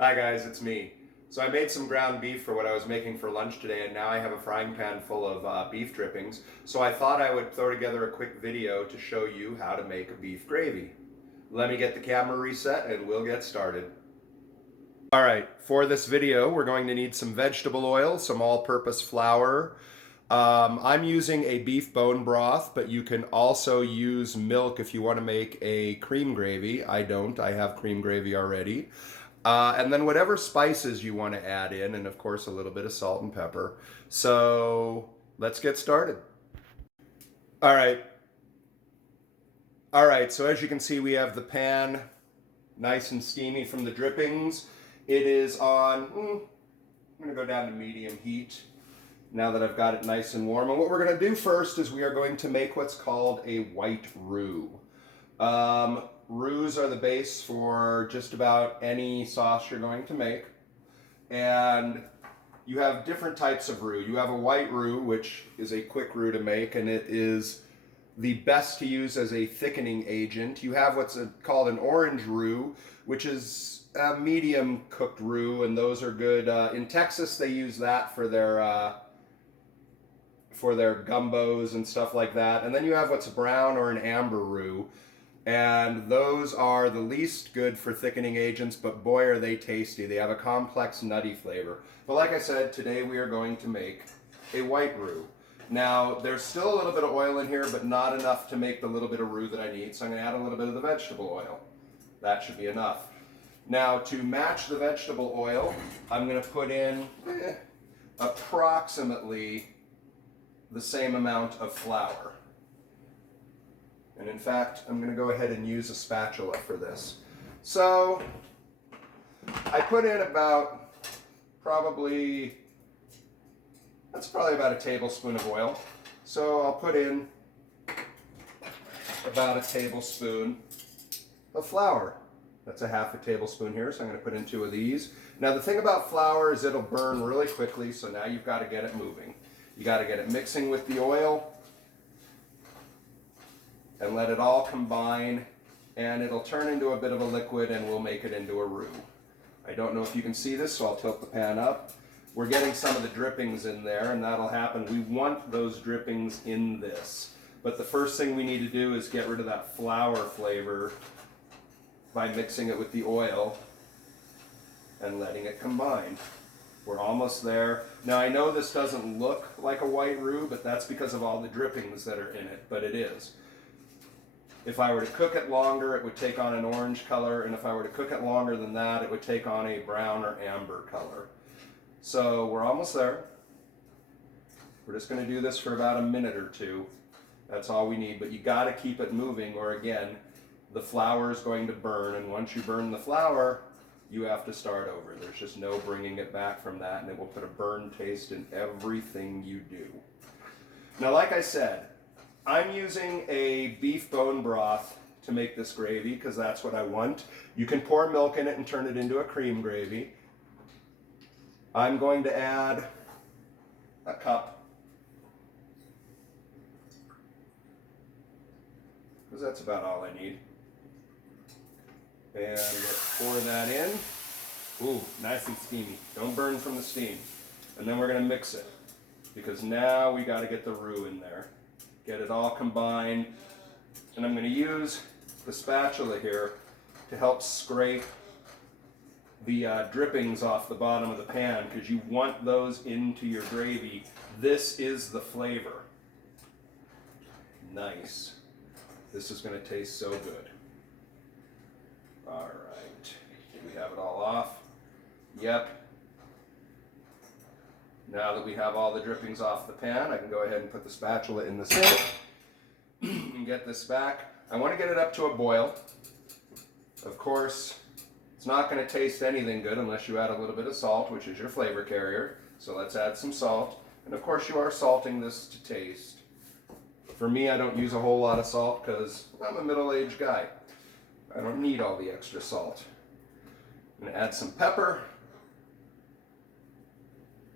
Hi guys, it's me. So I made some ground beef for what I was making for lunch today, and now I have a frying pan full of beef drippings. So I thought I would throw together a quick video to show you how to make a beef gravy. Let me get the camera reset and we'll get started. All right, for this video, we're going to need some vegetable oil, some all-purpose flour. I'm using a beef bone broth, but you can also use milk if you want to make a cream gravy. I don't, I have cream gravy already. And then whatever spices you want to add in, and of course a little bit of salt and pepper. So let's get started. All right. All right, so as you can see, we have the pan nice and steamy from the drippings. It is on, I'm gonna go down to medium heat now that I've got it nice and warm. And what we're gonna do first is we are going to make what's called a white roux. Roux are the base for just about any sauce you're going to make. And you have different types of roux. You have a white roux, which is a quick roux to make, and it is the best to use as a thickening agent. You have what's called an orange roux, which is a medium cooked roux, and those are good. In Texas, they use that for their gumbos and stuff like that. And then you have what's a brown or an amber roux, and those are the least good for thickening agents, but boy are they tasty. They have a complex nutty flavor. But like I said, today we are going to make a white roux. Now, there's still a little bit of oil in here, but not enough to make the little bit of roux that I need, so I'm going to add a little bit of the vegetable oil. That should be enough. Now, to match the vegetable oil, I'm going to put in approximately the same amount of flour. And in fact, I'm going to go ahead and use a spatula for this. So I put in that's probably about a tablespoon of oil. So I'll put in about a tablespoon of flour. That's a half a tablespoon here, so I'm going to put in 2 of these. Now the thing about flour is it'll burn really quickly, so now you've got to get it moving. You got to get it mixing with the oil and let it all combine, and it'll turn into a bit of a liquid and we'll make it into a roux. I don't know if you can see this, so I'll tilt the pan up. We're getting some of the drippings in there, and that'll happen. We want those drippings in this. But the first thing we need to do is get rid of that flour flavor by mixing it with the oil and letting it combine. We're almost there. Now I know this doesn't look like a white roux, but that's because of all the drippings that are in it, but it is. If I were to cook it longer, it would take on an orange color, and if I were to cook it longer than that, it would take on a brown or amber color. So we're almost there. We're just going to do this for about a minute or 2. That's all we need, but you got to keep it moving, or again, the flour is going to burn, and once you burn the flour, you have to start over. There's just no bringing it back from that, and it will put a burn taste in everything you do. Now, like I said, I'm using a beef bone broth to make this gravy because that's what I want. You can pour milk in it and turn it into a cream gravy. I'm going to add a cup, because that's about all I need. And let's pour that in. Ooh, nice and steamy. Don't burn from the steam. And then we're going to mix it, because now we got to get the roux in there. Get it all combined. And I'm going to use the spatula here to help scrape the drippings off the bottom of the pan, because you want those into your gravy. This is the flavor. Nice. This is going to taste so good. All right. Did we have it all off? Yep. Now that we have all the drippings off the pan, I can go ahead and put the spatula in the sink and get this back. I want to get it up to a boil. Of course, it's not going to taste anything good unless you add a little bit of salt, which is your flavor carrier. So let's add some salt. And of course you are salting this to taste. For me, I don't use a whole lot of salt because I'm a middle-aged guy. I don't need all the extra salt. I'm going to add some pepper.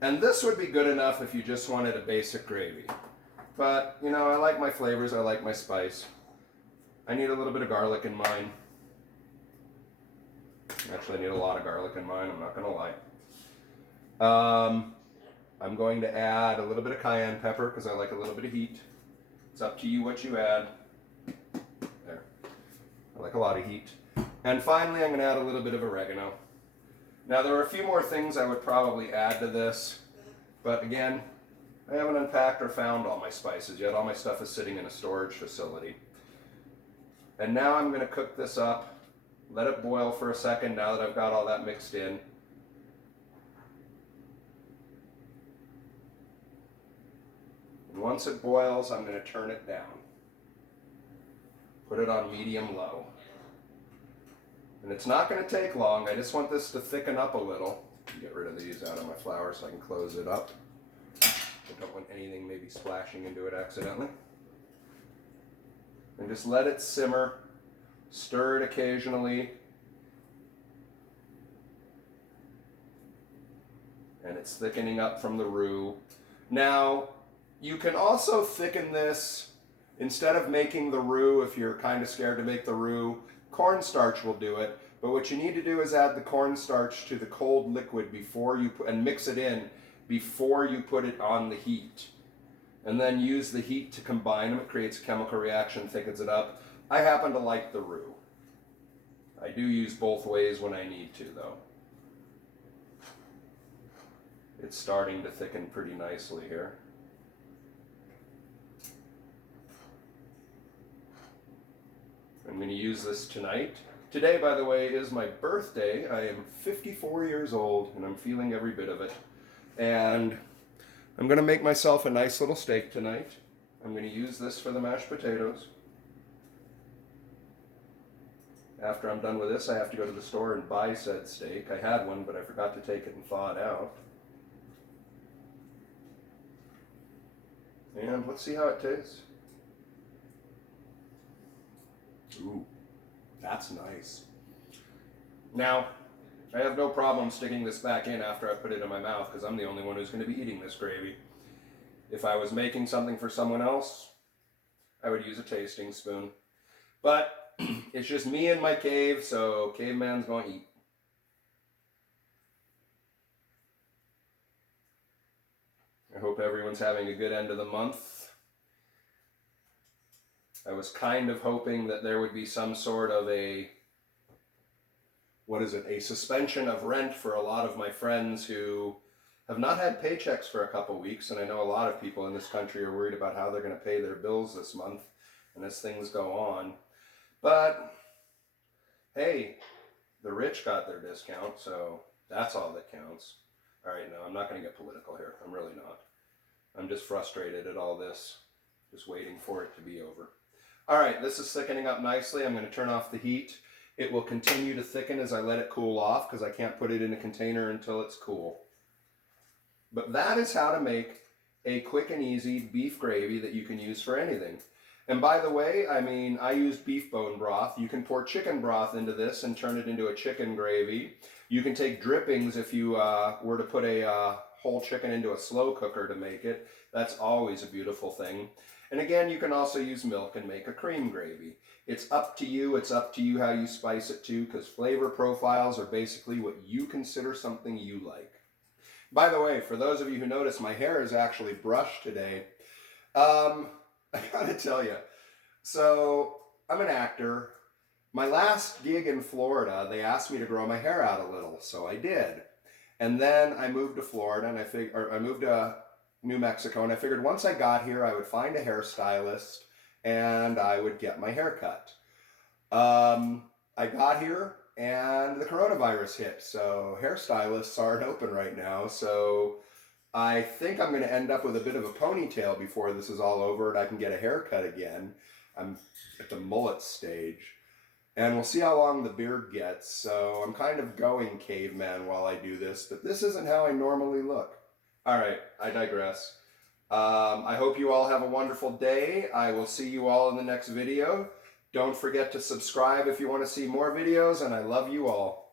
And this would be good enough if you just wanted a basic gravy. But, you know, I like my flavors, I like my spice. I need a little bit of garlic in mine. Actually, I need a lot of garlic in mine, I'm not going to lie. I'm going to add a little bit of cayenne pepper because I like a little bit of heat. It's up to you what you add. There. I like a lot of heat. And finally, I'm going to add a little bit of oregano. Now, there are a few more things I would probably add to this, but again, I haven't unpacked or found all my spices yet. All my stuff is sitting in a storage facility. And now I'm going to cook this up, let it boil for a second now that I've got all that mixed in. And once it boils, I'm going to turn it down. Put it on medium-low. And it's not going to take long. I just want this to thicken up a little. Get rid of these out of my flour so I can close it up. I don't want anything maybe splashing into it accidentally. And just let it simmer. Stir it occasionally. And it's thickening up from the roux. Now, you can also thicken this, instead of making the roux, if you're kind of scared to make the roux, cornstarch will do it. But what you need to do is add the cornstarch to the cold liquid before you put, and mix it in before you put it on the heat. And then use the heat to combine them. It creates a chemical reaction, thickens it up. I happen to like the roux. I do use both ways when I need to, though. It's starting to thicken pretty nicely here. I'm going to use this tonight. Today, by the way, is my birthday. I am 54 years old, and I'm feeling every bit of it. And I'm going to make myself a nice little steak tonight. I'm going to use this for the mashed potatoes. After I'm done with this, I have to go to the store and buy said steak. I had one, but I forgot to take it and thaw it out. And let's see how it tastes. Ooh, that's nice. Now, I have no problem sticking this back in after I put it in my mouth because I'm the only one who's going to be eating this gravy. If I was making something for someone else, I would use a tasting spoon. But it's just me in my cave, so caveman's going to eat. I hope everyone's having a good end of the month. I was kind of hoping that there would be some sort of a suspension of rent for a lot of my friends who have not had paychecks for a couple weeks, and I know a lot of people in this country are worried about how they're going to pay their bills this month and as things go on. But hey, the rich got their discount, so that's all that counts. All right, no, I'm not going to get political here. I'm really not. I'm just frustrated at all this, just waiting for it to be over. All right, this is thickening up nicely. I'm going to turn off the heat. It will continue to thicken as I let it cool off because I can't put it in a container until it's cool. But that is how to make a quick and easy beef gravy that you can use for anything. And by the way, I mean, I use beef bone broth. You can pour chicken broth into this and turn it into a chicken gravy. You can take drippings if you were to put a whole chicken into a slow cooker to make it. That's always a beautiful thing. And again, you can also use milk and make a cream gravy. It's up to you. It's up to you how you spice it too, because flavor profiles are basically what you consider something you like. By the way, for those of you who notice, my hair is actually brushed today. I gotta tell you, so I'm an actor. My last gig in Florida, they asked me to grow my hair out a little, so I did. And then I moved to Florida, and I moved to New Mexico, and I figured once I got here, I would find a hairstylist, and I would get my hair cut. I got here, and the coronavirus hit, so hairstylists aren't open right now, so I think I'm going to end up with a bit of a ponytail before this is all over and I can get a haircut again. I'm at the mullet stage. And we'll see how long the beard gets. So I'm kind of going caveman while I do this, but this isn't how I normally look. All right, I digress. I hope you all have a wonderful day. I will see you all in the next video. Don't forget to subscribe if you want to see more videos, and I love you all.